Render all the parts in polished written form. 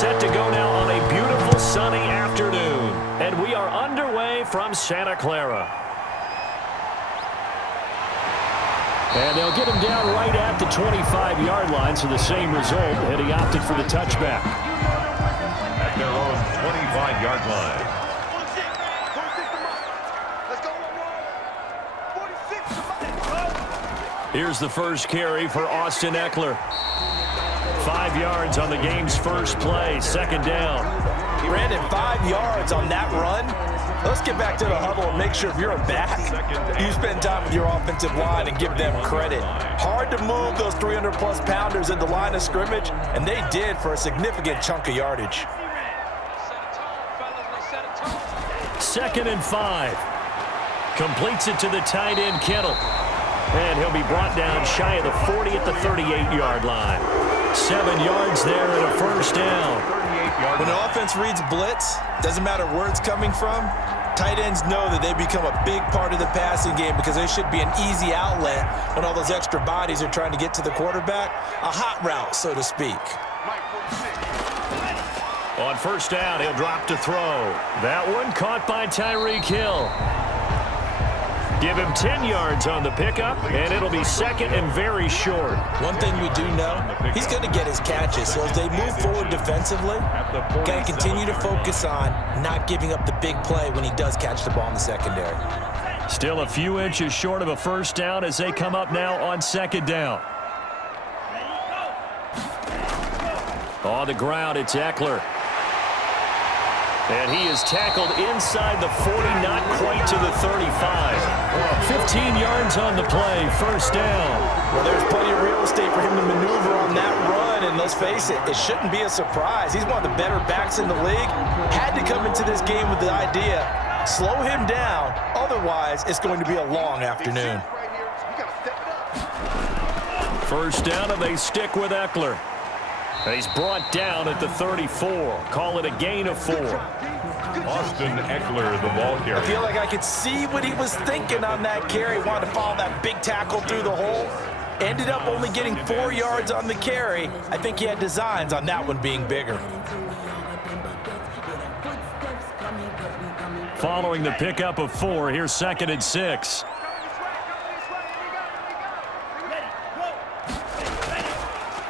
set to go now on a beautiful sunny afternoon. And we are underway from Santa Clara. And they'll get him down right at the 25-yard line, so the same result, and he opted for the touchback. At their own 25-yard line. Here's the first carry for Austin Ekeler. 5 yards on the game's first play, second down. He ran it 5 yards on that run. Let's get back to the huddle and make sure if you're a back, you spend time with your offensive line and give them credit. Hard to move those 300-plus pounders in the line of scrimmage, and they did for a significant chunk of yardage. 2nd and 5. Completes it to the tight end, Kittle. And he'll be brought down shy of the 40 at the 38-yard line. 7 yards there and a first down. When an offense reads blitz, doesn't matter where it's coming from, tight ends know that they become a big part of the passing game because there should be an easy outlet when all those extra bodies are trying to get to the quarterback. A hot route, so to speak. On first down, he'll drop to throw. That one caught by Tyreek Hill. Give him 10 yards on the pickup, and it'll be second and very short. One thing we do know, he's going to get his catches. So as they move forward defensively, got to continue to focus on not giving up the big play when he does catch the ball in the secondary. Still a few inches short of a first down as they come up now on second down. On the ground, it's Ekeler. And he is tackled inside the 40, not quite to the 35. 15 yards on the play, first down. Well, there's plenty of real estate for him to maneuver on that run, and let's face it, it shouldn't be a surprise. He's one of the better backs in the league. Had to come into this game with the idea, slow him down, otherwise it's going to be a long afternoon. First down, and they stick with Ekeler. And he's brought down at the 34. Call it a gain of 4. Austin Ekeler, the ball carrier. I feel like I could see what he was thinking on that carry. Wanted to follow that big tackle through the hole. Ended up only getting 4 yards on the carry. I think he had designs on that one being bigger. Following the pickup of 4, here's 2nd and 6.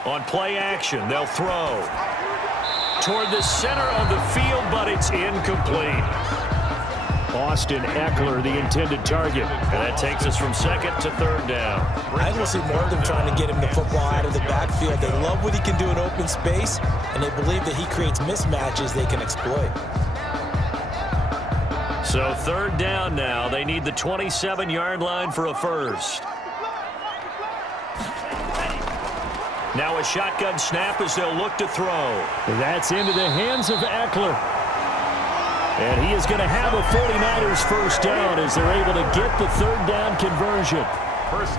On play action, they'll throw toward the center of the field, but it's incomplete. Austin Ekeler, the intended target. And that takes us from 2nd to 3rd down. I will see more of them trying to get him the football out of the backfield. They love what he can do in open space, and they believe that he creates mismatches they can exploit. So 3rd down now. They need the 27-yard line for a first. Now a shotgun snap as they'll look to throw. That's into the hands of Ekeler. And he is going to have a 49ers first down as they're able to get the 3rd down conversion.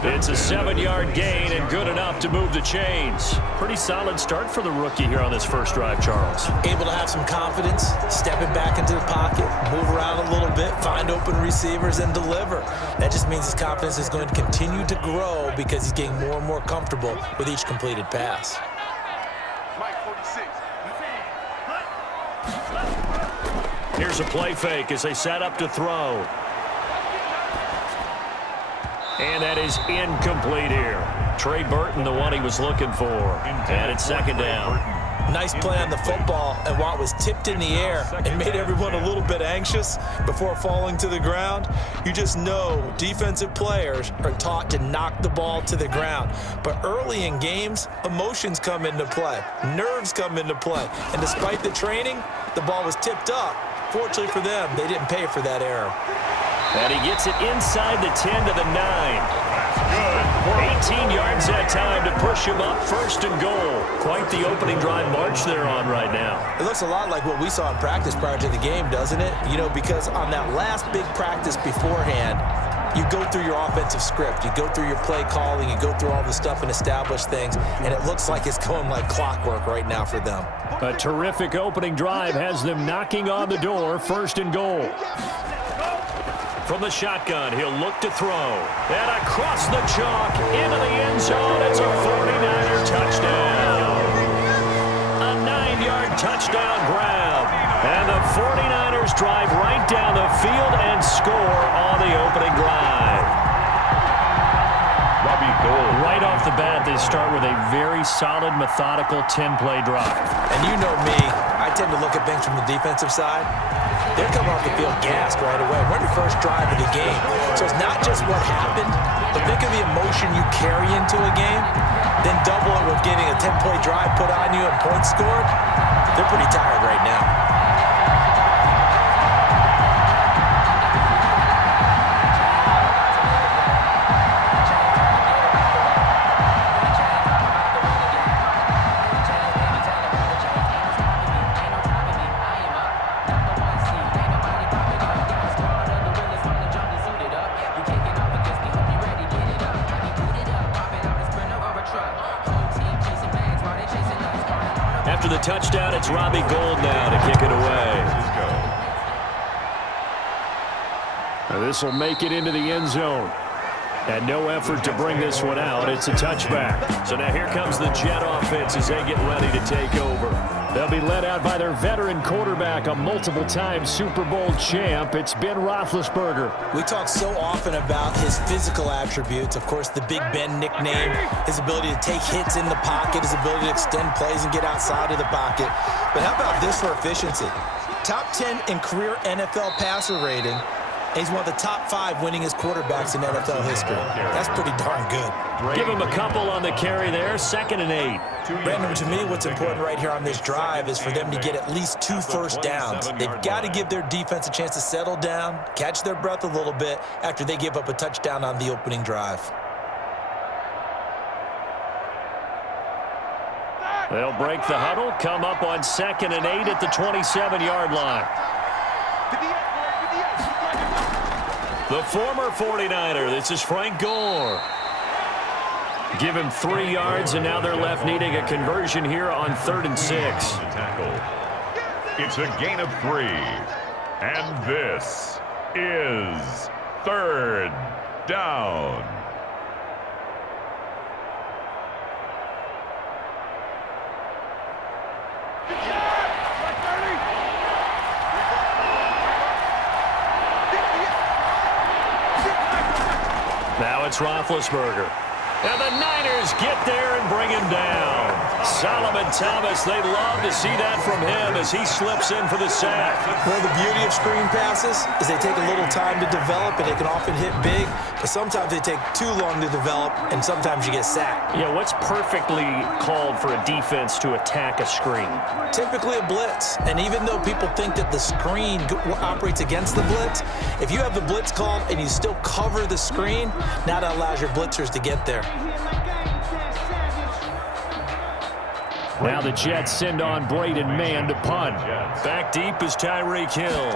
It's a 7-yard gain and good enough to move the chains. Pretty solid start for the rookie here on this first drive, Charles. Able to have some confidence, stepping back into the pocket, move around a little bit, find open receivers, and deliver. That just means his confidence is going to continue to grow because he's getting more and more comfortable with each completed pass. Here's a play fake as they set up to throw. And that is incomplete here. Trey Burton, the one he was looking for. And it's 2nd down. Nice play on the football, and while it was tipped in the air and made everyone a little bit anxious before falling to the ground, you just know defensive players are taught to knock the ball to the ground. But early in games, emotions come into play. Nerves come into play. And despite the training, the ball was tipped up. Fortunately for them, they didn't pay for that error. And he gets it inside the 10 to the 9. 18 yards that time to push him up, 1st and goal. Quite the opening drive march they're on right now. It looks a lot like what we saw in practice prior to the game, doesn't it? You know, because on that last big practice beforehand, you go through your offensive script, you go through your play calling, you go through all the stuff and establish things, and it looks like it's going like clockwork right now for them. A terrific opening drive has them knocking on the door, 1st and goal. From the shotgun, he'll look to throw. And across the chalk, into the end zone. It's a 49er touchdown. A 9-yard touchdown grab. And the 49ers drive right down the field and score on the opening drive. Right off the bat, they start with a very solid, methodical 10-play drive. And you know me, I tend to look at things from the defensive side. They're coming off the field gassed right away. We're in the first drive of the game. So it's not just what happened, but think of the emotion you carry into a game, then double it with getting a 10-play drive put on you and points scored. They're pretty tired right now. After the touchdown, it's Robbie Gould now to kick it away. This will make it into the end zone. And no effort to bring this one out. It's a touchback. So now here comes the Jet offense as they get ready to take over. They'll be led out by their veteran quarterback, a multiple-time Super Bowl champ. It's Ben Roethlisberger. We talk so often about his physical attributes. Of course, the Big Ben nickname, his ability to take hits in the pocket, his ability to extend plays and get outside of the pocket. But how about this for efficiency? Top 10 in career NFL passer rating. And he's one of the top 5 winningest quarterbacks in NFL history. That's pretty darn good. Give him a couple on the carry there, 2nd and 8. Brandon, to me, what's important right here on this drive is for them to get at least 2 first downs. They've got to give their defense a chance to settle down, catch their breath a little bit after they give up a touchdown on the opening drive. They'll break the huddle, come up on 2nd and 8 at the 27-yard line. The former 49er, this is Frank Gore. Give him 3 yards, and now they're left needing a conversion here on 3rd and 6. It's a gain of 3. And this is 3rd down. Now it's Roethlisberger. And the Niners get there and bring him down. Solomon Thomas, they'd love to see that from him as he slips in for the sack. Well, the beauty of screen passes is they take a little time to develop, and they can often hit big, but sometimes they take too long to develop, and sometimes you get sacked. Yeah, what's perfectly called for a defense to attack a screen? Typically a blitz, and even though people think that the screen operates against the blitz, if you have the blitz called and you still cover the screen, now that allows your blitzers to get there. Now the Jets send on Braden Mann to punt. Back deep is Tyreek Hill.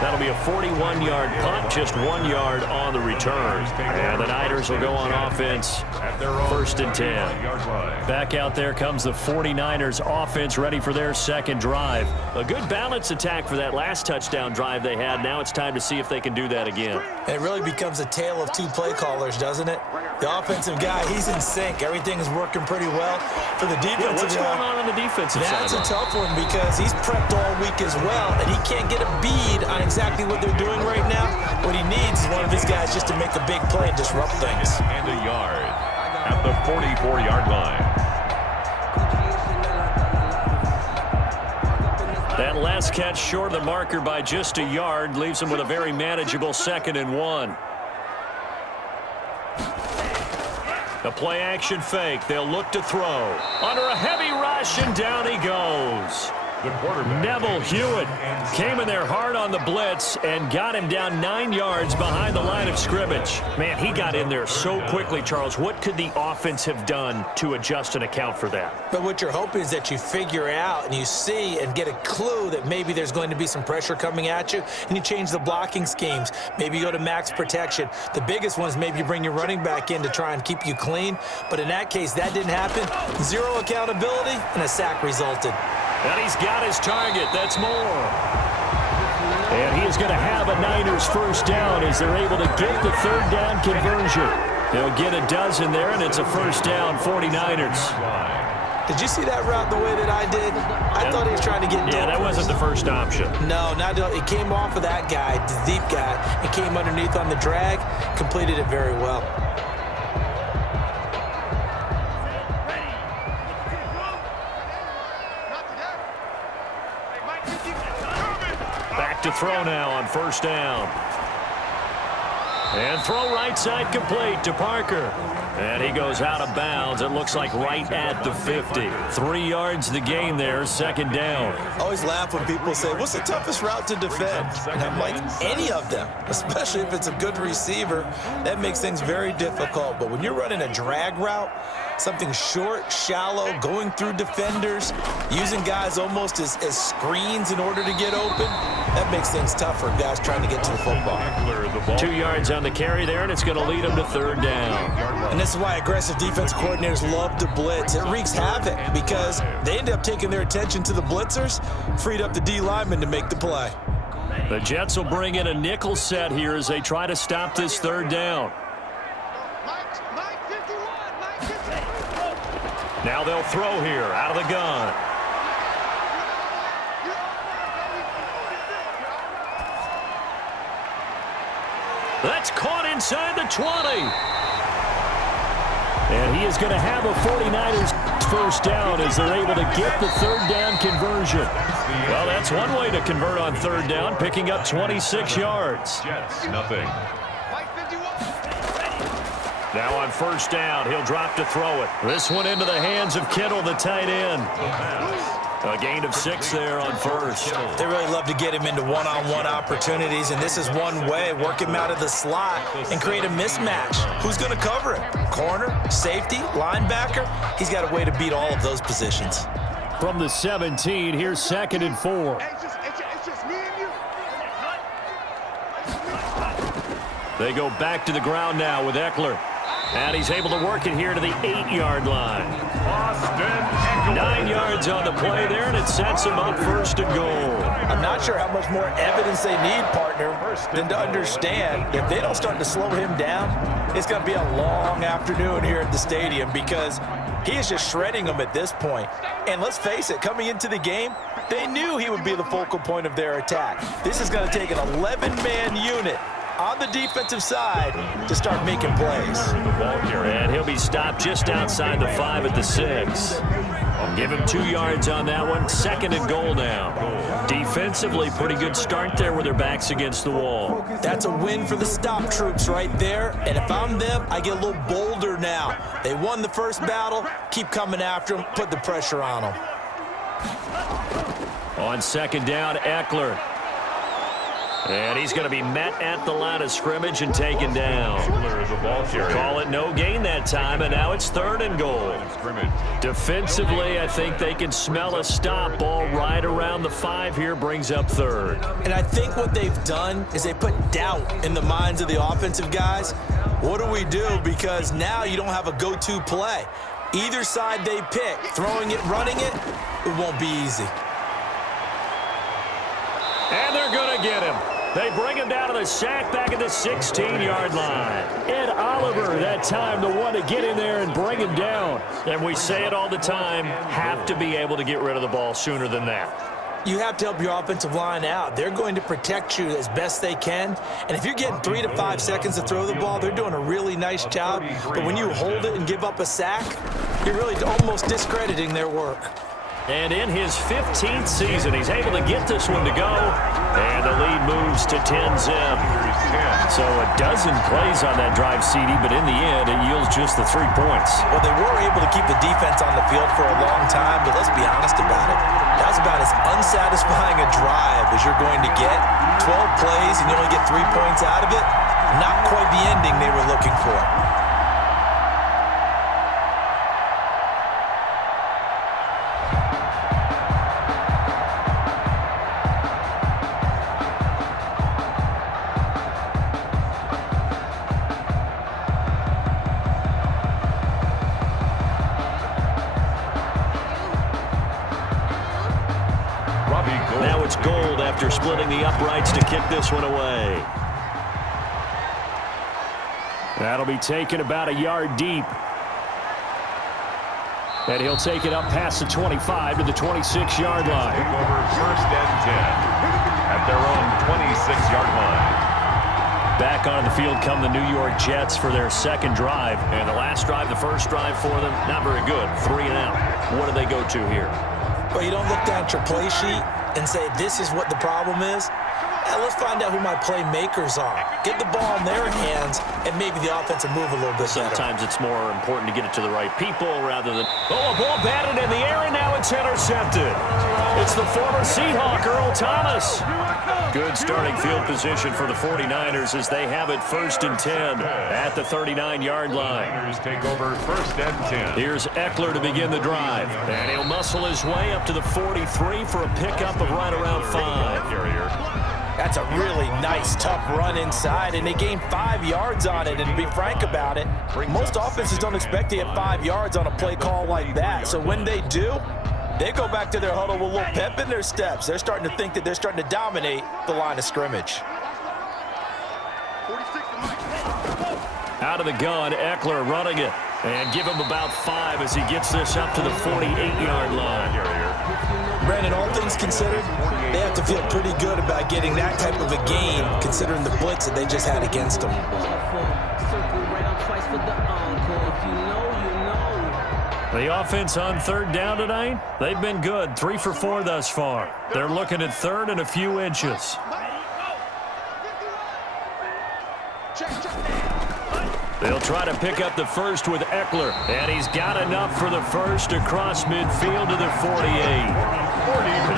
That'll be a 41-yard punt, just 1 yard on the return. And the Niners will go on offense, 1st and 10. Back out there comes the 49ers offense, ready for their 2nd drive. A good balanced attack for that last touchdown drive they had. Now it's time to see if they can do that again. It really becomes a tale of 2 play callers, doesn't it? The offensive guy, he's in sync. Everything is working pretty well. For the defensive what's going on the defensive side? That's a tough one because he's prepped all week as well, and he can't get a bead on exactly what they're doing right now. What he needs is one of his guys just to make a big play and disrupt things. And a yard at the 44-yard line. That last catch short of the marker by just a yard leaves him with a very manageable 2nd and 1. A play-action fake. They'll look to throw. Under a heavy rush, and down he goes. Neville Hewitt came in there hard on the blitz and got him down 9 yards behind the line of scrimmage. Man, he got in there so quickly, Charles. What could the offense have done to adjust and account for that? But what you're hoping is that you figure out and you see and get a clue that maybe there's going to be some pressure coming at you, and you change the blocking schemes. Maybe you go to max protection. The biggest one is maybe you bring your running back in to try and keep you clean. But in that case, that didn't happen. 0 accountability, and a sack resulted. And he's got his target. That's more. And he is going to have a Niners first down as they're able to get the third down conversion. They'll get a dozen there, and it's a first down, 49ers. Did you see that route the way that I did? I thought he was trying to get deep. Yeah, that wasn't the first option. No, not it came off of that guy, the deep guy, and came underneath on the drag, completed it very well. Back to throw now on first down. And throw right side complete to Parker. And he goes out of bounds. It looks like right at the 50. 3 yards the gain there, second down. I always laugh when people say, what's the toughest route to defend? And I'm like, any of them, especially if it's a good receiver. That makes things very difficult. But when you're running a drag route, something short, shallow, going through defenders, using guys almost as screens in order to get open, that makes things tough for guys trying to get to the football. 2 yards on the carry there, and it's going to lead them to third down. And this is why aggressive defense coordinators love to blitz. It wreaks havoc because they end up taking their attention to the blitzers, freed up the D lineman to make the play. The Jets will bring in a nickel set here as they try to stop this third down. Now they'll throw here out of the gun. That's caught inside the 20. And he is going to have a 49ers first down as they're able to get the third down conversion. Well, that's one way to convert on third down, picking up 26 yards. Jets, nothing. Now on first down, he'll drop to throw it. This one into the hands of Kittle, the tight end. A gain of 6 there on first. They really love to get him into one-on-one opportunities, and this is one way. Work him out of the slot and create a mismatch. Who's going to cover him? Corner, safety, linebacker? He's got a way to beat all of those positions. From the 17, here's 2nd and 4. They go back to the ground now with Eckler. And he's able to work it here to the 8-yard line. 9 yards on the play there, and it sets him up first and goal. I'm not sure how much more evidence they need, partner, than to understand if they don't start to slow him down, it's going to be a long afternoon here at the stadium because he is just shredding them at this point. And let's face it, coming into the game, they knew he would be the focal point of their attack. This is going to take an 11-man unit on the defensive side to start making plays. And he'll be stopped just outside the 5 at the 6. Give him 2 yards on that one. 2nd and goal now. Defensively, pretty good start there with their backs against the wall. That's a win for the stop troops right there. And if I'm them, I get a little bolder now. They won the first battle. Keep coming after them. Put the pressure on them. On 2nd down, Eckler. And he's going to be met at the line of scrimmage and taken down. Call it no gain that time, and now it's 3rd and goal. Defensively, I think they can smell a stop. Ball right around the 5 here, brings up 3rd. And I think what they've done is they put doubt in the minds of the offensive guys. What do we do? Because now you don't have a go-to play. Either side they pick, throwing it, running it, it won't be easy. And they're going to get him. They bring him down to the sack back at the 16-yard line. Ed Oliver that time the one to get in there and bring him down. And we say it all the time, have to be able to get rid of the ball sooner than that. You have to help your offensive line out. They're going to protect you as best they can. And if you're getting 3 to 5 seconds to throw the ball, they're doing a really nice job. But when you hold it and give up a sack, you're really almost discrediting their work. And in his 15th season, he's able to get this one to go. And the lead moves to 10-zip. So a dozen plays on that drive, CD, but in the end, it yields just the 3 points. Well, they were able to keep the defense on the field for a long time, but let's be honest about it. That's about as unsatisfying a drive as you're going to get. 12 plays and you only get 3 points out of it. Not quite the ending they were looking for. after splitting the uprights to kick this one away. That'll be taken about a yard deep. And he'll take it up past the 25 to the 26-yard line. Take over 1st and 10 at their own 26-yard line. Back onto the field come the New York Jets for their second drive. And the last drive, the first drive for them, not very good. 3 and out. What do they go to here? Well, you don't look down at your play sheet and say, this is what the problem is. Let's find out who my playmakers are. Get the ball in their hands, and maybe the offense will move a little bit better. Sometimes it's more important to get it to the right people rather than... Oh, a ball batted in the air, and now it's intercepted. It's the former Seahawk, Earl Thomas. Good starting field position for the 49ers as they have it 1st and 10 at the 39-yard line. Take over 1st and 10. Here's Eckler to begin the drive. And he'll muscle his way up to the 43 for a pickup of right around 5. That's a really nice, tough run inside, and they gained 5 yards on it. And to be frank about it, most offenses don't expect to get 5 yards on a play call like that. So when they do, they go back to their huddle with a little pep in their steps. They're starting to think that they're starting to dominate the line of scrimmage. Out of the gun, Eckler running it. And give him about 5 as he gets this up to the 48-yard line. Brandon, all things considered, they have to feel pretty good about getting that type of a gain, considering the blitz that they just had against them. The offense on 3rd down tonight, they've been good. 3 for 4 thus far. They're looking at 3rd and a few inches. They'll try to pick up the first with Eckler, and he's got enough for the first across midfield to the 48.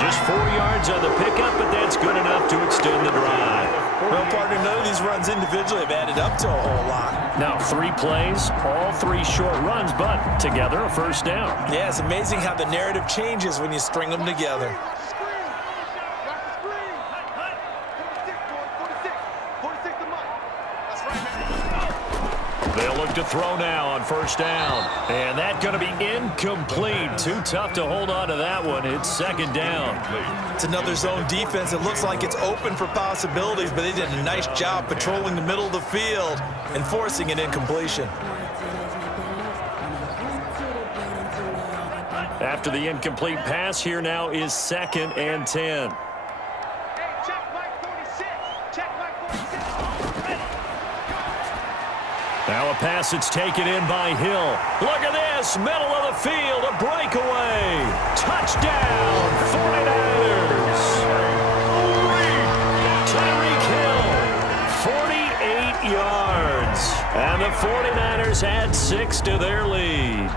Just 4 yards on the pickup, but that's good enough to extend the drive. Well, partner, none of these runs individually have added up to a whole lot. Now, 3 plays, all 3 short runs, but together a first down. Yeah, it's amazing how the narrative changes when you string them together. They'll look to throw now on 1st down. And that's going to be incomplete. Too tough to hold on to that one. It's 2nd down. It's another zone defense. It looks like it's open for possibilities, but they did a nice job patrolling the middle of the field and forcing an incompletion. After the incomplete pass, here now is 2nd and 10. Now a pass that's taken in by Hill. Look at this, middle of the field, a breakaway. Touchdown, 49ers. Tyreek Hill, 48 yards. And the 49ers add 6 to their lead.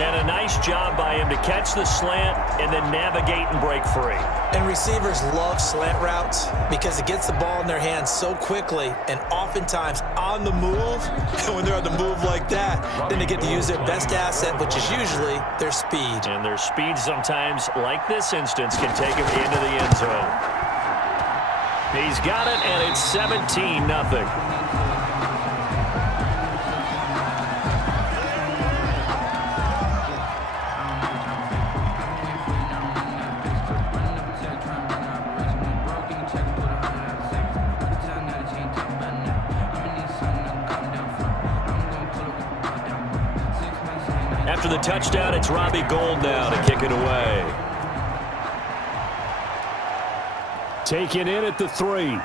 And a nice job by him to catch the slant and then navigate and break free. And receivers love slant routes because it gets the ball in their hands so quickly and oftentimes on the move. And when they're on the move like that, then they get to use their best asset, which is usually their speed. And their speed sometimes, like this instance, can take him into the end zone. He's got it, and it's 17-0. After the touchdown, it's Robbie Gould now to kick it away. Taken in at the 3.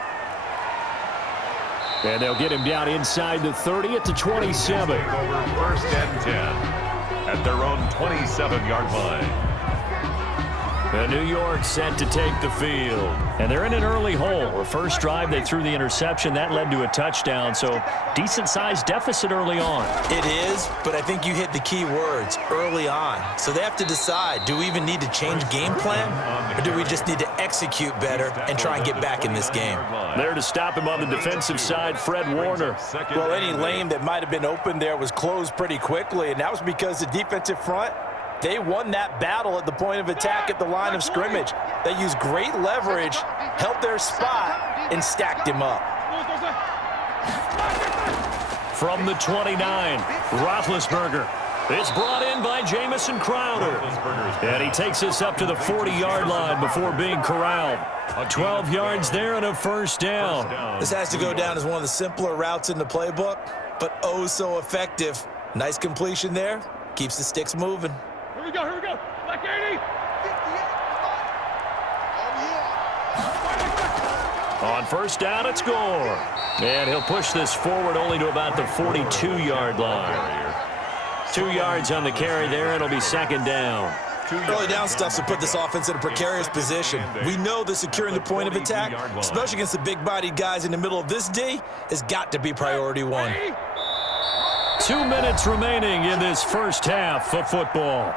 And they'll get him down inside the 30 at the 27. Over 1st and 10 at their own 27-yard line. And New York set to take the field. And they're in an early hole. The first drive, they threw the interception. That led to a touchdown. So decent-sized deficit early on. It is, but I think you hit the key words, early on. So they have to decide, do we even need to change game plan? Or do we just need to execute better and try and get back in this game? There to stop him on the defensive side, Fred Warner. Well, any lane that might have been open there was closed pretty quickly, and that was because the defensive front, they won that battle at the point of attack at the line of scrimmage. They used great leverage, held their spot, and stacked him up. From the 29, Roethlisberger. It's brought in by Jamison Crowder. And he takes us up to the 40-yard line before being corralled. 12 yards there and a first down. This has to go down as one of the simpler routes in the playbook, but oh so effective. Nice completion there. Keeps the sticks moving. Here we go. Black 80. On first down, it's Gore. And he'll push this forward only to about the 42-yard line. 2 yards on the carry there. It'll be second down. Early down stuff to put this offense in a precarious position. We know that securing the point of attack, especially against the big-bodied guys in the middle of this D, has got to be priority one. 2 minutes remaining in this first half of football.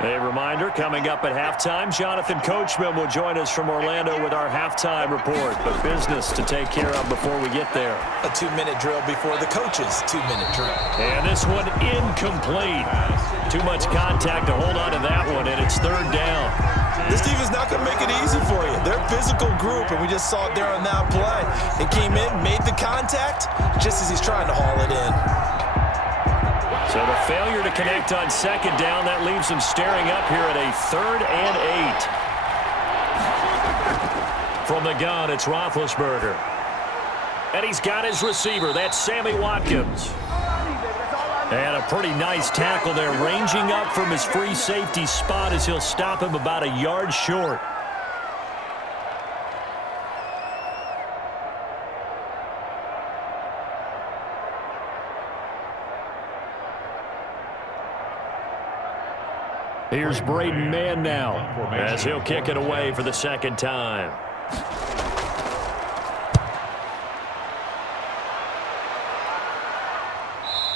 A reminder, coming up at halftime, Jonathan Coachman will join us from Orlando with our halftime report, but business to take care of before we get there. A 2-minute drill before the coach's 2-minute drill. And this one incomplete. Too much contact to hold on to that one, and it's third down. This team is not going to make it easy for you. They're a physical group, and we just saw it there on that play. He came in, made the contact, just as he's trying to haul it in. So the failure to connect on second down, that leaves him staring up here at a 3rd and 8. From the gun, it's Roethlisberger. And he's got his receiver. That's Sammy Watkins. And a pretty nice tackle there, ranging up from his free safety spot as he'll stop him about a yard short. Here's Braden Mann now as he'll kick it away for the second time.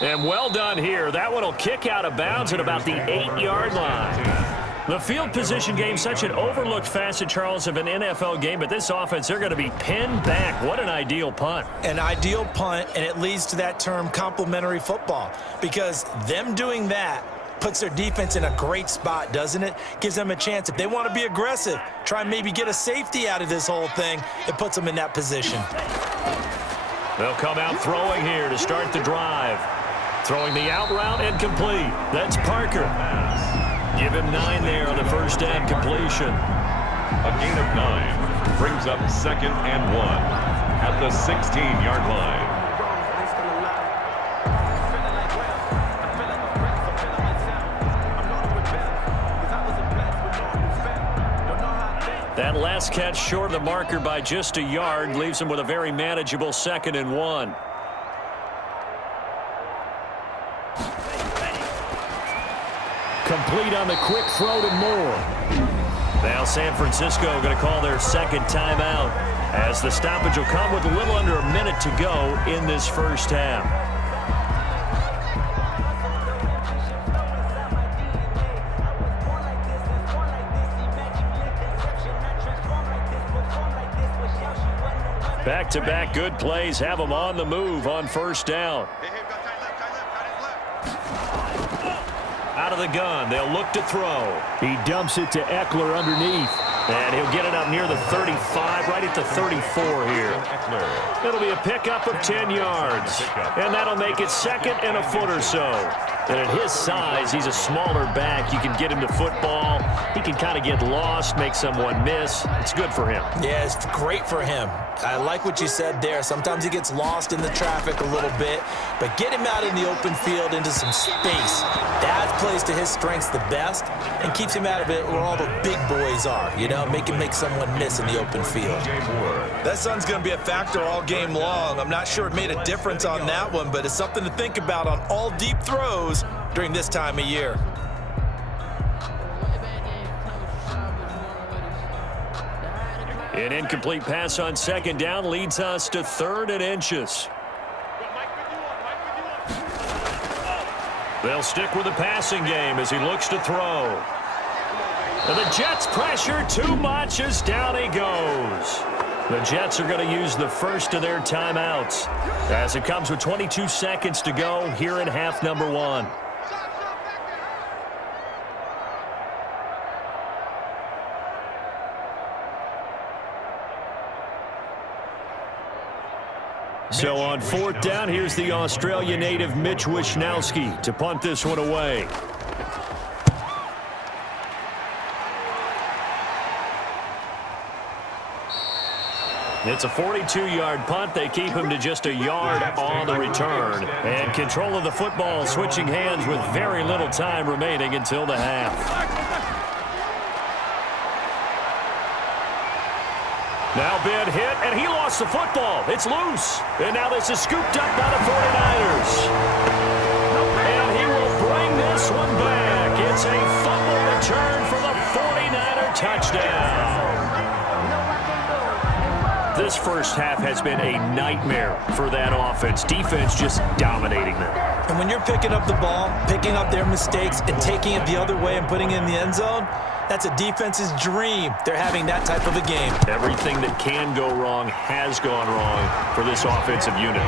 And well done here. That one will kick out of bounds at about the 8-yard line. The field position game, such an overlooked facet, Charles, of an NFL game, but this offense, they're going to be pinned back. What an ideal punt. An ideal punt, and it leads to that term complementary football, because them doing that puts their defense in a great spot, doesn't it? Gives them a chance. If they want to be aggressive, try and maybe get a safety out of this whole thing, it puts them in that position. They'll come out throwing here to start the drive. Throwing the out route and complete. That's Parker. Give him 9 there on the first down completion. A gain of 9 brings up 2nd and 1 at the 16-yard line. That last catch short of the marker by just a yard leaves him with a very manageable 2nd and 1. Complete on the quick throw to Moore. Now San Francisco going to call their second timeout as the stoppage will come with a little under a minute to go in this first half. Back-to-back good plays have them on the move on first down. Out of the gun, they'll look to throw. He dumps it to Eckler underneath. And he'll get it up near the 35, right at the 34 here. It'll be a pickup of 10 yards. And that'll make it 2nd and a foot or so. And at his size, he's a smaller back. You can get him to football. He can kind of get lost, make someone miss. It's good for him. Yeah, it's great for him. I like what you said there. Sometimes he gets lost in the traffic a little bit, but get him out in the open field into some space. That plays to his strengths the best and keeps him out of it where all the big boys are, you know, make someone miss in the open field. That sun's going to be a factor all game long. I'm not sure it made a difference on that one, but it's something to think about on all deep throws during this time of year. An incomplete pass on second down leads us to 3rd and inches. They'll stick with the passing game as he looks to throw. And the Jets pressure too much as down he goes. The Jets are going to use the first of their timeouts as it comes with 22 seconds to go here in half number 1. So on fourth down, here's the Australia native Mitch Wishnowsky to punt this one away. It's a 42-yard punt. They keep him to just a yard on the return. And control of the football switching hands with very little time remaining until the half. Now Ben hit, and he lost the football. It's loose. And now this is scooped up by the 49ers. And he will bring this one back. It's a fumble return for the 49er touchdown. This first half has been a nightmare for that offense. Defense just dominating them. And when you're picking up the ball, picking up their mistakes, and taking it the other way and putting it in the end zone, that's a defense's dream. They're having that type of a game. Everything that can go wrong has gone wrong for this offensive unit.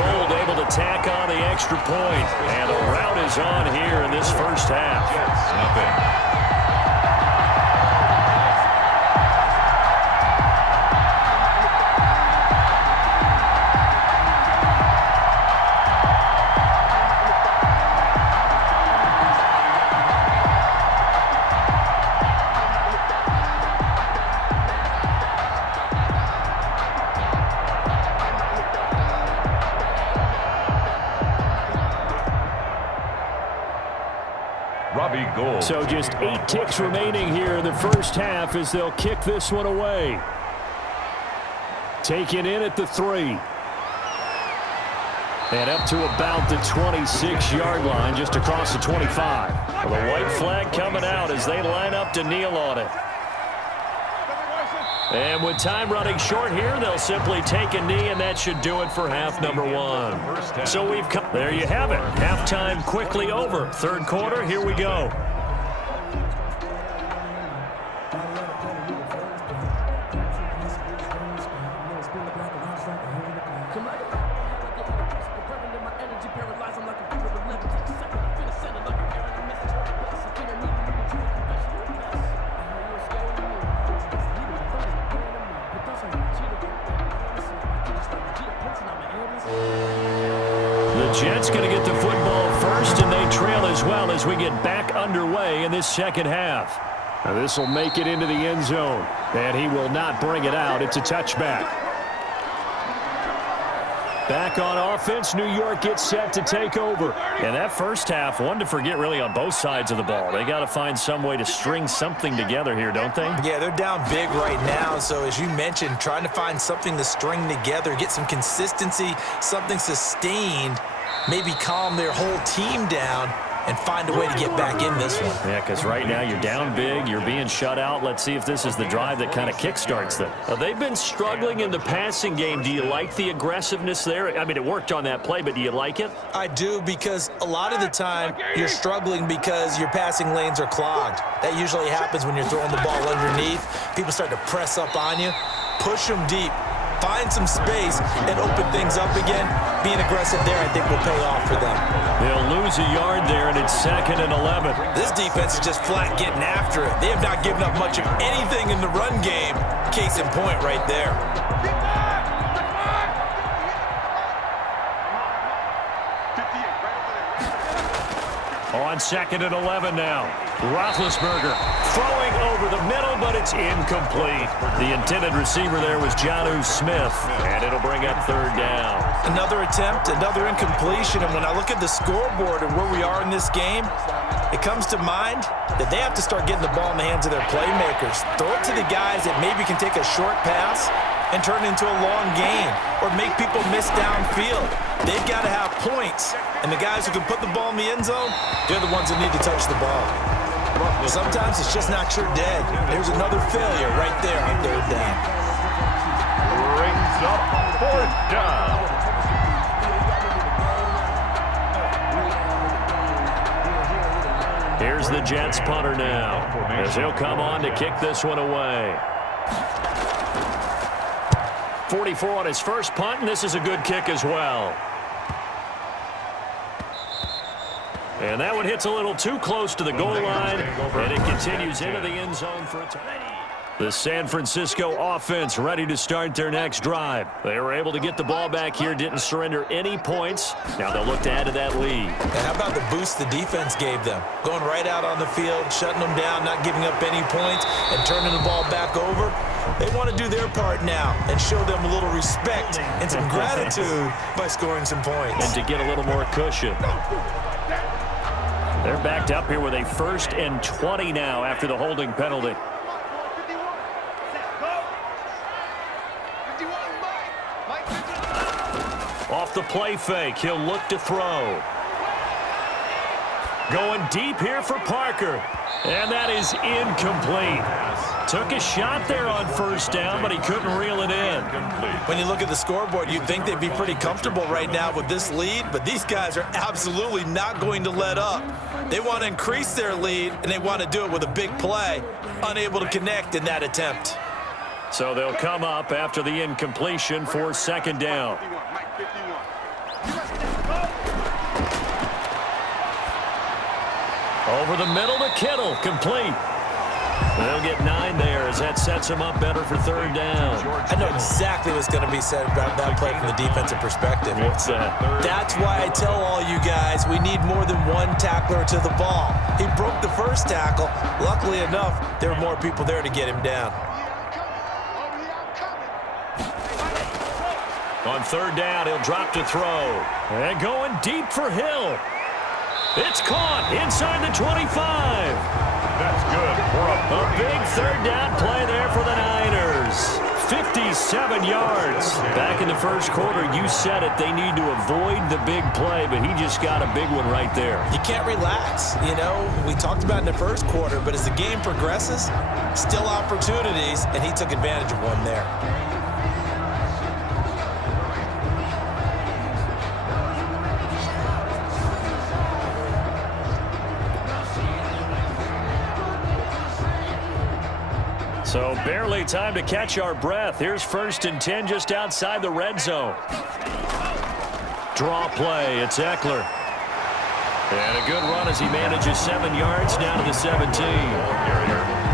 Gold able to tack on the extra point. And the route is on here in this first half. Nothing. So just 8 ticks remaining here in the first half as they'll kick this one away. Taken in at the 3. And up to about the 26-yard line, just across the 25. Well, the white flag coming out as they line up to kneel on it. And with time running short here, they'll simply take a knee, and that should do it for half number 1. So we've come. There you have it. Halftime quickly over. Third quarter, here we go. Jets going to get the football first, and they trail as well as we get back underway in this second half. Now this will make it into the end zone, and he will not bring it out. It's a touchback. Back on offense, New York gets set to take over. And that first half, one to forget really on both sides of the ball. They got to find some way to string something together here, don't they? Yeah, they're down big right now. So as you mentioned, trying to find something to string together, get some consistency, something sustained, maybe calm their whole team down and find a way to get back in this one. Yeah, because right now you're down big, you're being shut out. Let's see if this is the drive that kind of kickstarts them. Now, they've been struggling in the passing game. Do you like the aggressiveness there? I mean, it worked on that play, but do you like it? I do, because a lot of the time you're struggling because your passing lanes are clogged. That usually happens when you're throwing the ball underneath. People start to press up on you, push them deep, find some space, and open things up again. Being aggressive there, I think, will pay off for them. They'll lose a yard there, and it's 2nd and 11. This defense is just flat getting after it. They have not given up much of anything in the run game. Case in point right there. On 2nd and 11 now. Roethlisberger throwing over the middle, but it's incomplete. The intended receiver there was Jonnu Smith, and it'll bring up 3rd down. Another attempt, another incompletion, and when I look at the scoreboard and where we are in this game, it comes to mind that they have to start getting the ball in the hands of their playmakers. Throw it to the guys that maybe can take a short pass and turn it into a long gain or make people miss downfield. They've got to have points, and the guys who can put the ball in the end zone, they're the ones that need to touch the ball. Sometimes it's just not your day. There's another failure right there on 3rd down. Brings up 4th down. Here's the Jets punter now, as he'll come on to kick this one away. 44 on his first punt, and this is a good kick as well. And that one hits a little too close to the goal line, and it continues into the end zone for a touchdown. The San Francisco offense ready to start their next drive. They were able to get the ball back here, didn't surrender any points. Now they'll look to add to that lead. And how about the boost the defense gave them? Going right out on the field, shutting them down, not giving up any points, and turning the ball back over. They want to do their part now and show them a little respect and some gratitude by scoring some points. And to get a little more cushion. They're backed up here with a 1st and 20 now after the holding penalty. Off the play fake, he'll look to throw. Going deep here for Parker. And that is incomplete. Took a shot there on 1st down, but he couldn't reel it in. When you look at the scoreboard, you'd think they'd be pretty comfortable right now with this lead, but these guys are absolutely not going to let up. They want to increase their lead, and they want to do it with a big play. Unable to connect in that attempt. So they'll come up after the incompletion for 2nd down. Over the middle to Kittle, complete. They'll get 9 there as that sets them up better for 3rd down. I know exactly what's going to be said about that play from the defensive perspective. What's that? That's why I tell all you guys we need more than one tackler to the ball. He broke the first tackle. Luckily enough, there were more people there to get him down. On 3rd down, he'll drop to throw. And going deep for Hill. It's caught inside the 25. That's good for A big 3rd down play there for the Niners. 57 yards. Back in the 1st quarter, you said it. They need to avoid the big play, but he just got a big one right there. You can't relax. You know, we talked about in the 1st quarter, but as the game progresses, still opportunities, and he took advantage of one there. So barely time to catch our breath. Here's 1st and 10 just outside the red zone. Draw play. It's Eckler. And a good run as he manages 7 yards down to the 17.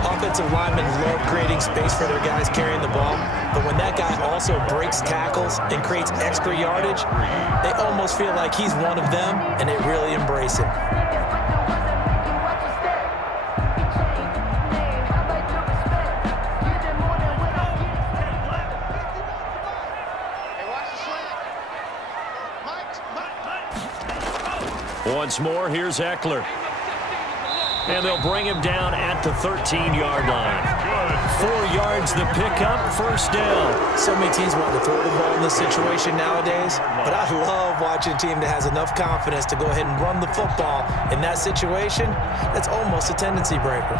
Offensive linemen love creating space for their guys carrying the ball, but when that guy also breaks tackles and creates extra yardage, they almost feel like he's one of them, and they really embrace him. Once more, here's Eckler. And they'll bring him down at the 13-yard line. 4 yards the pickup, 1st down. So many teams want to throw the ball in this situation nowadays, but I love watching a team that has enough confidence to go ahead and run the football in that situation. That's almost a tendency breaker.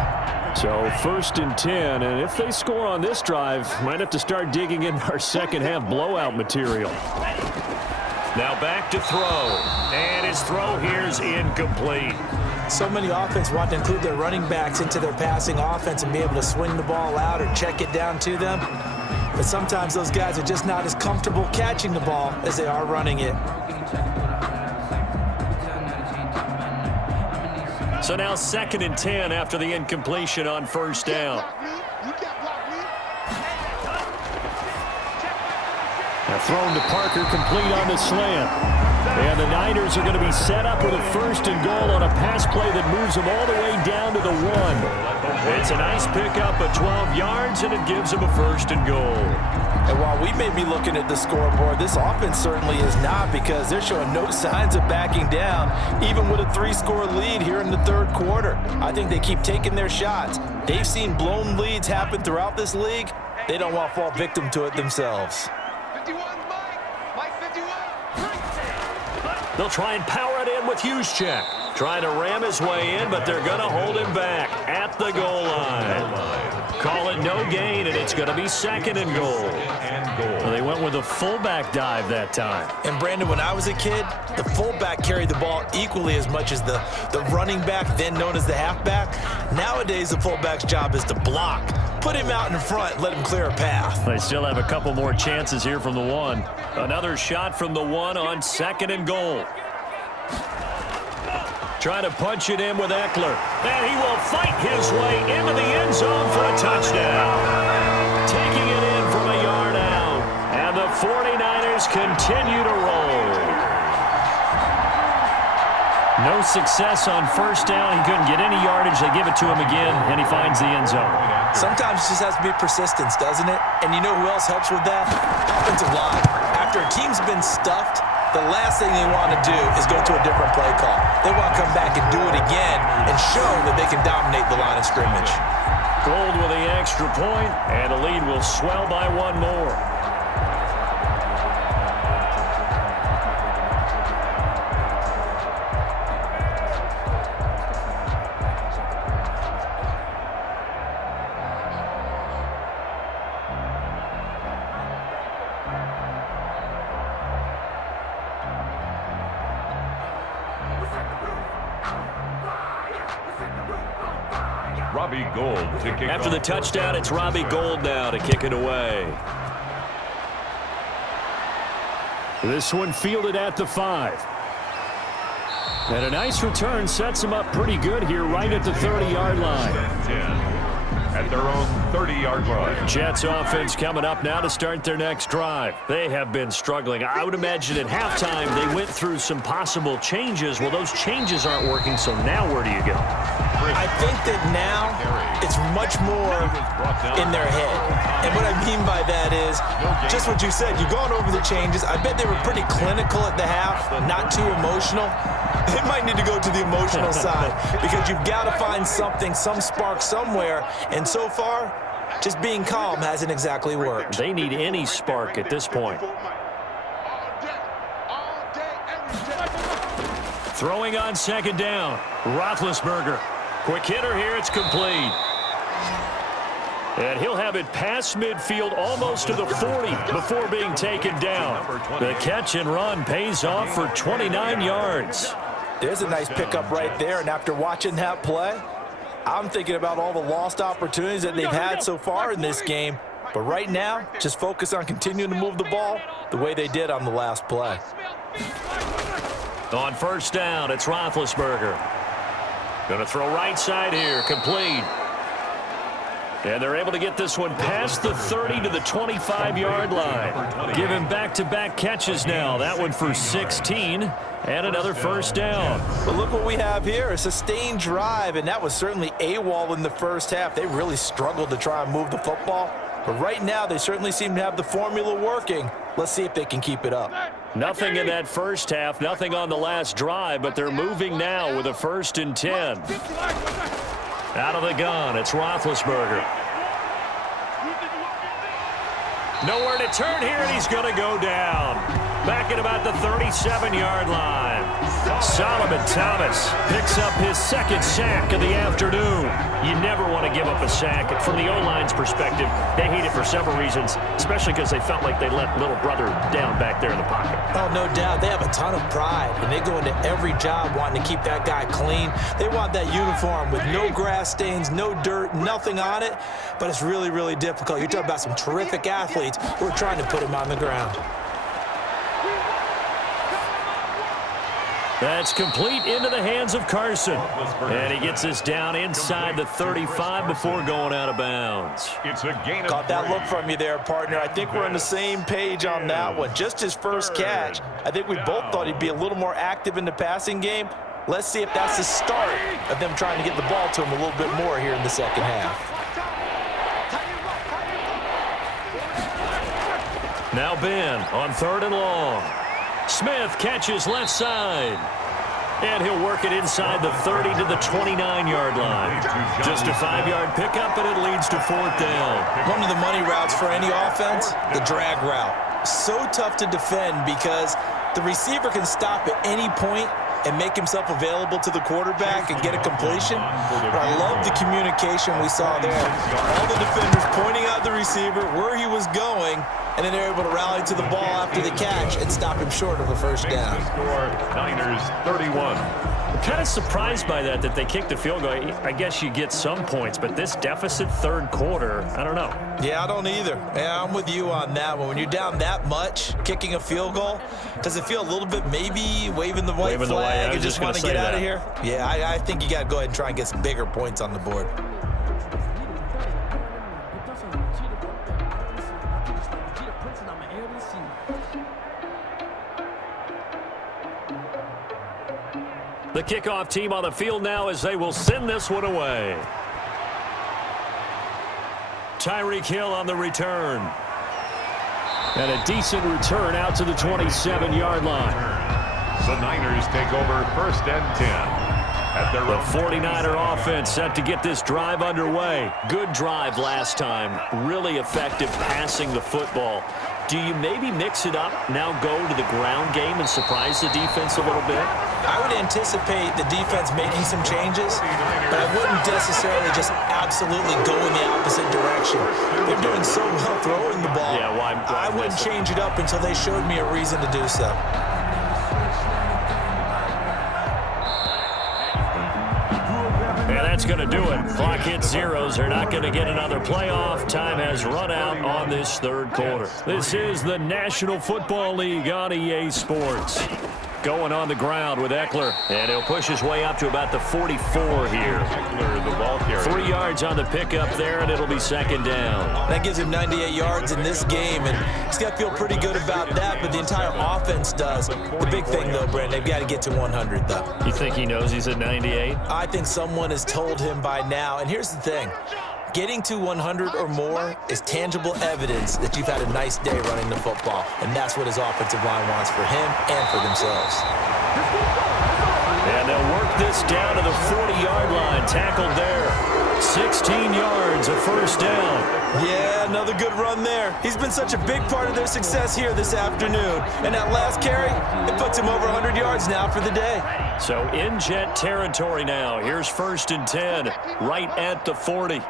So 1st and 10, and if they score on this drive, might have to start digging in our second-half blowout material. Now back to throw, and his throw here is incomplete. So many offense want to include their running backs into their passing offense and be able to swing the ball out or check it down to them. But sometimes those guys are just not as comfortable catching the ball as they are running it. So now 2nd and 10 after the incompletion on 1st down. Now thrown to Parker, complete on the slant. And the Niners are going to be set up with a 1st and goal on a pass play that moves them all the way down to the 1. It's a nice pickup of 12 yards, and it gives them a 1st and goal. And while we may be looking at the scoreboard, this offense certainly is not, because they're showing no signs of backing down, even with a 3-score lead here in the 3rd quarter. I think they keep taking their shots. They've seen blown leads happen throughout this league. They don't want to fall victim to it themselves. They'll try and power it in with Juszczyk. Trying to ram his way in, but they're going to hold him back at the goal line. Call it no gain, and it's going to be 2nd and goal. Well, they went with a fullback dive that time. And, Brandon, when I was a kid, the fullback carried the ball equally as much as the running back, then known as the halfback. Nowadays, the fullback's job is to block. Put him out in front, let him clear a path. They still have a couple more chances here from the 1. Another shot from the 1 on 2nd and goal. Trying to punch it in with Eckler. And he will fight his way into the end zone for a touchdown. Taking it in from a yard out. And the 49ers continue to roll. No success on first down. He couldn't get any yardage. They give it to him again, and he finds the end zone. Sometimes it just has to be persistence, doesn't it? And you know who else helps with that? Offensive line. After a team's been stuffed, the last thing they want to do is go to a different play call. They want to come back and do it again and show that they can dominate the line of scrimmage. Gold with the extra point, and the lead will swell by one more. Robbie Gould to kick After the touchdown, it's Robbie Gould now to kick it away. This one fielded at the 5. And a nice return sets him up pretty good here right at the 30-yard line. 10 at their own 30-yard line. Jets offense coming up now to start their next drive. They have been struggling. I would imagine at halftime they went through some possible changes. Well, those changes aren't working, so now where do you go? I think that now it's much more in their head. And what I mean by that is just what you said. You've gone over the changes. I bet they were pretty clinical at the half, not too emotional. They might need to go to the emotional side because you've got to find something, some spark somewhere. And so far, just being calm hasn't exactly worked. They need any spark at this point. Throwing on second down, Roethlisberger. Quick hitter here, it's complete. And he'll have it past midfield almost to the 40 before being taken down. The catch and run pays off for 29 yards. There's a nice pickup right there, and after watching that play, I'm thinking about all the lost opportunities that they've had so far in this game. But right now, just focus on continuing to move the ball the way they did on the last play. On first down, it's Roethlisberger. Going to throw right side here, complete. And they're able to get this one past the 30 to the 25-yard line. Give him back-to-back catches now. That one for 16 and another first down. But look what we have here, a sustained drive, and that was certainly AWOL in the first half. They really struggled to try and move the football. But right now, they certainly seem to have the formula working. Let's see if they can keep it up. Nothing in that first half, nothing on the last drive, but they're moving now with a 1st and 10. Out of the gun, it's Roethlisberger. Nowhere to turn here, and he's going to go down. Back at about the 37-yard line. Solomon Thomas picks up his second sack of the afternoon. You never want to give up a sack. From the O-line's perspective, they hate it for several reasons, especially because they felt like they let little brother down back there in the pocket. Oh, no doubt. They have a ton of pride, and they go into every job wanting to keep that guy clean. They want that uniform with no grass stains, no dirt, nothing on it, but it's really, really difficult. You're talking about some terrific athletes who are trying to put him on the ground. That's complete into the hands of Carson. And he gets this down inside the 35 before going out of bounds. It's a gain of Caught that look from you there, partner. I think we're on the same page on that one. Just his first catch. I think we both thought he'd be a little more active in the passing game. Let's see if that's the start of them trying to get the ball to him a little bit more here in the second half. Now Ben on 3rd and long. Smith catches left side. And he'll work it inside the 30 to the 29-yard line. Just a 5-yard pickup, and it leads to 4th down. One of the money routes for any offense, the drag route. So tough to defend because the receiver can stop at any point and make himself available to the quarterback and get a completion. But I love the communication we saw there. All the defenders pointing out the receiver, where he was going, and then they're able to rally to the ball after the catch and stop him short of a first down. Score, Niners 31. Kind of surprised by that they kicked the field goal. I guess you get some points, but this deficit third quarter, I don't know. Yeah, I don't either. Yeah, I'm with you on that one. When you're down that much, kicking a field goal, does it feel a little bit maybe waving the white flag and just want to get out of here? Yeah, I think you got to go ahead and try and get some bigger points on the board. The kickoff team on the field now as they will send this one away. Tyreek Hill on the return. And a decent return out to the 27-yard line. The Niners take over 1st and 10. At their The 49er offense set to get this drive underway. Good drive last time. Really effective passing the football. Do you maybe mix it up, now go to the ground game and surprise the defense a little bit? I would anticipate the defense making some changes, but I wouldn't necessarily just absolutely go in the opposite direction. They're doing so well throwing the ball. Yeah, why I wouldn't change it up until they showed me a reason to do so. And that's going to do it. Clock hits zeros. They're not going to get another playoff. Time has run out on this third quarter. This is the National Football League on EA Sports. Going on the ground with Eckler, and he'll push his way up to about the 44 here. Eckler, the ball carrier. 3 yards on the pickup there, and it'll be second down. That gives him 98 yards in this game, and he's got to feel pretty good about that, but the entire offense does. The big thing, though, Brent, they've got to get to 100, though. You think he knows he's at 98? I think someone has told him by now, and here's the thing. Getting to 100 or more is tangible evidence that you've had a nice day running the football, and that's what his offensive line wants for him and for themselves. And they'll work this down to the 40-yard line, tackled there. 16 yards, a first down. Yeah, another good run there. He's been such a big part of their success here this afternoon, and that last carry, it puts him over 100 yards now for the day. So in jet territory now. Here's 1st and 10, right at the 40.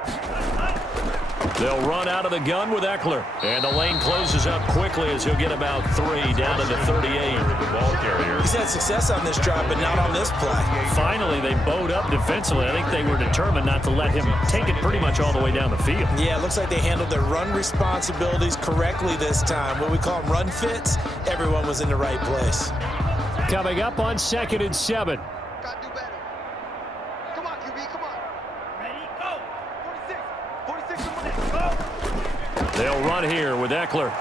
They'll run out of the gun with Eckler. And the lane closes up quickly as he'll get about 3 down to the 38. The ball carrier. He's had success on this drive, but not on this play. Finally, they bowed up defensively. I think they were determined not to let him take it pretty much all the way down the field. Yeah, it looks like they handled their run responsibilities correctly this time. What we call them run fits, everyone was in the right place. Coming up on 2nd and 7. Gotta do better. Come on, QB, come on. Ready, go. 46 minutes, go. They'll run here with Eckler.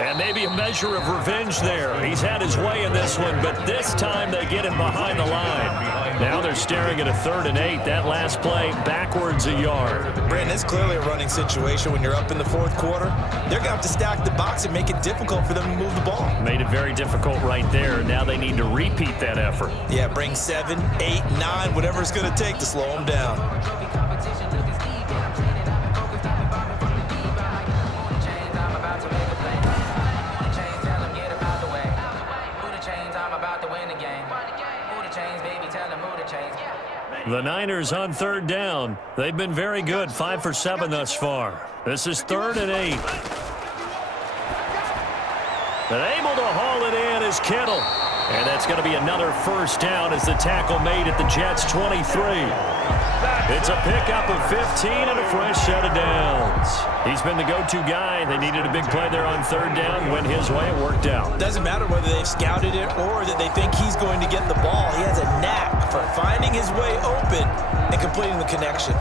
And maybe a measure of revenge there. He's had his way in this one, but this time they get him behind the line. Now they're staring at a 3rd and 8. That last play backwards a yard. Brandon, it's clearly a running situation when you're up in the 4th quarter. They're going to have to stack the box and make it difficult for them to move the ball. Made it very difficult right there. Now they need to repeat that effort. Yeah, bring 7, 8, 9, whatever it's going to take to slow them down. The Niners on 3rd down. They've been very good, 5 for 7 thus far. This is 3rd and 8. And able to haul it in is Kittle. And that's going to be another first down as the tackle made at the Jets' 23. It's a pickup of 15 and a fresh set of downs. He's been the go-to guy. They needed a big play there on 3rd down. Went his way. It worked out. Doesn't matter whether they've scouted it or that they think he's going to get the ball. He has a knack for finding his way open and completing the connection.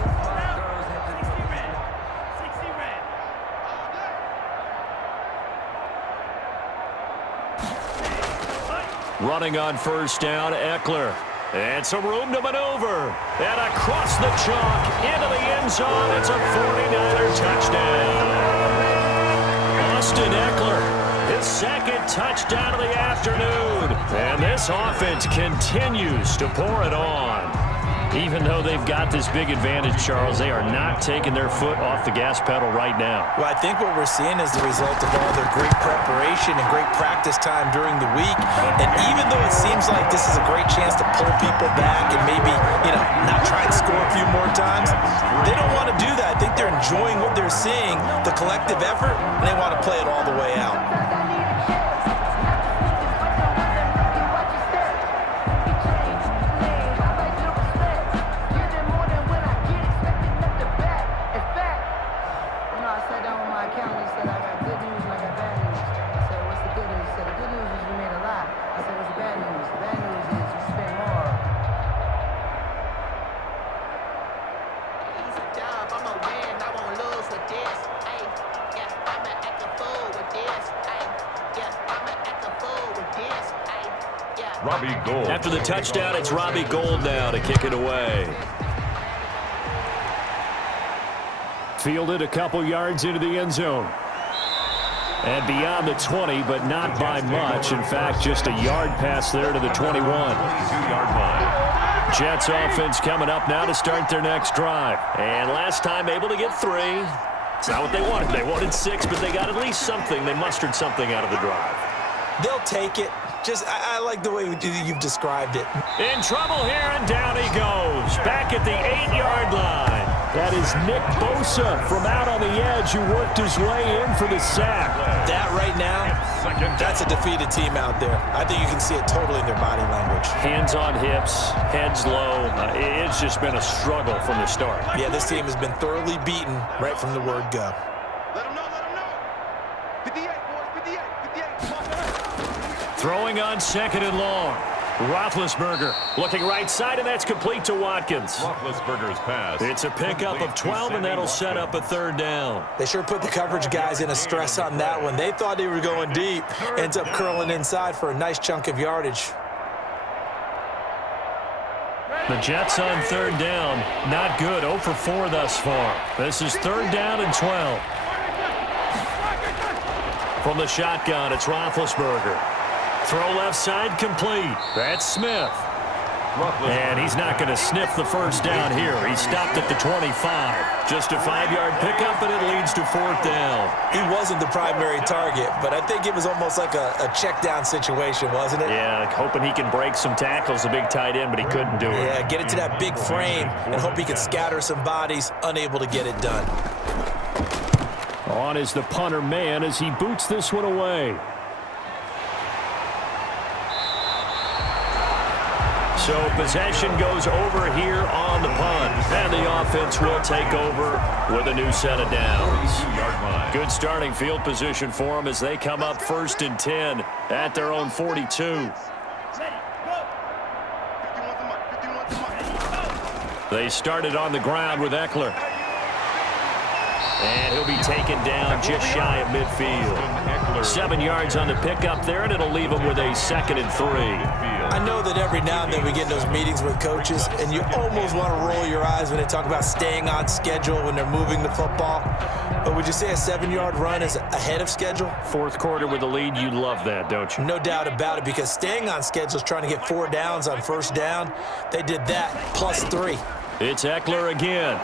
Running on 1st down, Eckler. And some room to maneuver. And across the chalk, into the end zone. It's a 49er touchdown. Austin Eckler, his 2nd touchdown of the afternoon. And this offense continues to pour it on. Even though they've got this big advantage, Charles, they are not taking their foot off the gas pedal right now. Well, I think what we're seeing is the result of all their great preparation and great practice time during the week. And even though it seems like this is a great chance to pull people back and maybe, not try and score a few more times, they don't want to do that. I think they're enjoying what they're seeing, the collective effort, and they want to play it all the way out. Robbie Gould. After the touchdown, it's Robbie Gould now to kick it away. Fielded a couple yards into the end zone. And beyond the 20, but not by much. In fact, just a yard pass there to the 21. 22-yard line. Jets offense coming up now to start their next drive. And last time able to get 3. It's not what they wanted. They wanted 6, but they got at least something. They mustered something out of the drive. They'll take it. I like the way you've described it. In trouble here, and down he goes. Back at the 8-yard line. That is Nick Bosa from out on the edge who worked his way in for the sack. That right now, that's a defeated team out there. I think you can see it totally in their body language. Hands on hips, heads low. It's just been a struggle from the start. Yeah, this team has been thoroughly beaten right from the word go. Let them know, let them know. 58, boys, 58. Throwing on 2nd and long. Roethlisberger looking right side, and that's complete to Watkins. Roethlisberger's pass. It's a pickup of 12, and that'll set up a 3rd down. They sure put the coverage guys in a stress on that one. They thought they were going deep. Ends up curling inside for a nice chunk of yardage. The Jets on 3rd down. Not good. 0 for 4 thus far. This is 3rd down and 12. From the shotgun, it's Roethlisberger. Throw left side complete. That's Smith. And he's not going to sniff the first down here. He stopped at the 25. Just a 5-yard pickup, and it leads to 4th down. He wasn't the primary target, but I think it was almost like a check down situation, wasn't it? Yeah, hoping he can break some tackles, a big tight end, but he couldn't do it. Yeah, get it to that big frame and hope he can scatter some bodies, unable to get it done. On is the punter man as he boots this one away. So possession goes over here on the punt. And the offense will take over with a new set of downs. Good starting field position for them as they come up 1st and 10 at their own 42. They started on the ground with Eckler. And he'll be taken down just shy of midfield. 7 yards on the pickup there, and it'll leave him with a 2nd and 3. I know that every now and then we get in those meetings with coaches, and you almost want to roll your eyes when they talk about staying on schedule when they're moving the football. But would you say a 7-yard run is ahead of schedule? 4th quarter with a lead, you love that, don't you? No doubt about it, because staying on schedule is trying to get 4 downs on 1st down. They did that, plus 3. It's Eckler again.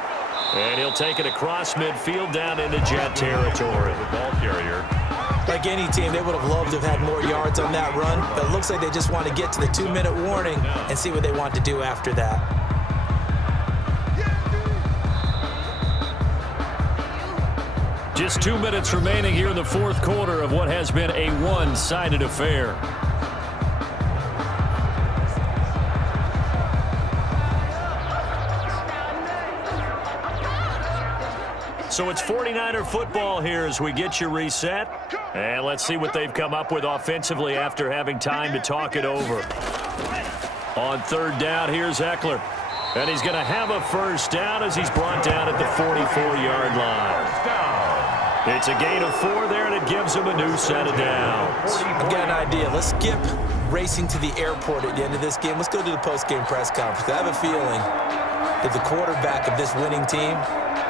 And he'll take it across midfield down into Jet territory. The ball carrier. Like any team, they would have loved to have had more yards on that run, but it looks like they just want to get to the 2-minute warning and see what they want to do after that. Just 2 minutes remaining here in the 4th quarter of what has been a one-sided affair. So it's 49er football here as we get you reset. And let's see what they've come up with offensively after having time to talk it over. On 3rd down, here's Eckler. And he's going to have a 1st down as he's brought down at the 44-yard line. It's a gain of 4 there, and it gives him a new set of downs. I've got an idea. Let's skip racing to the airport at the end of this game. Let's go to the post-game press conference. I have a feeling that the quarterback of this winning team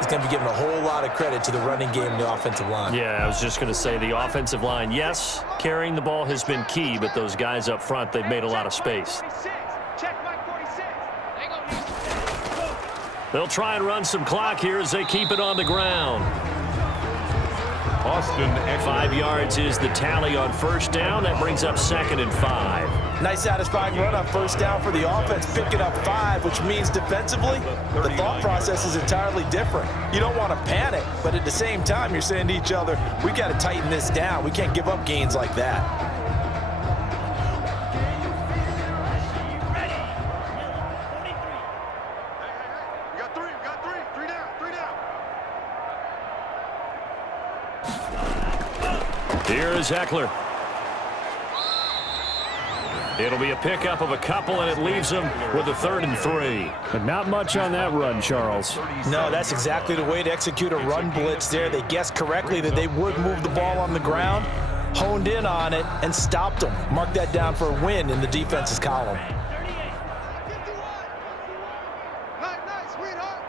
is going to be given a whole lot of credit to the running game and the offensive line. Yeah, I was just going to say the offensive line, yes, carrying the ball has been key, but those guys up front, they've made a lot of space. They'll try and run some clock here as they keep it on the ground. Austin Eckler. 5 yards is the tally on 1st down. That brings up 2nd and 5. Nice satisfying run on 1st down for the offense, picking up 5, which means defensively, the thought process is entirely different. You don't want to panic, but at the same time, you're saying to each other, we got to tighten this down. We can't give up gains like that. We got 3 down, 3 down. Here is Eckler. It'll be a pickup of a couple, and it leaves them with a 3rd and 3. But not much on that run, Charles. No, that's exactly the way to execute a run blitz there. They guessed correctly that they would move the ball on the ground, honed in on it and stopped them. Mark that down for a win in the defense's column. Nice, sweetheart.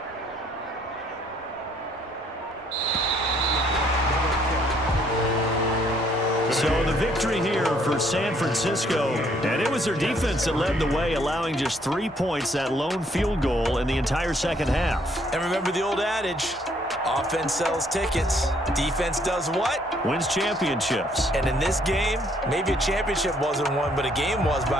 So the victory here for San Francisco, and it was their defense that led the way, allowing just 3 points, that lone field goal in the entire second half. And remember the old adage, offense sells tickets, defense does what? Wins championships. And in this game, maybe a championship wasn't won, but a game was by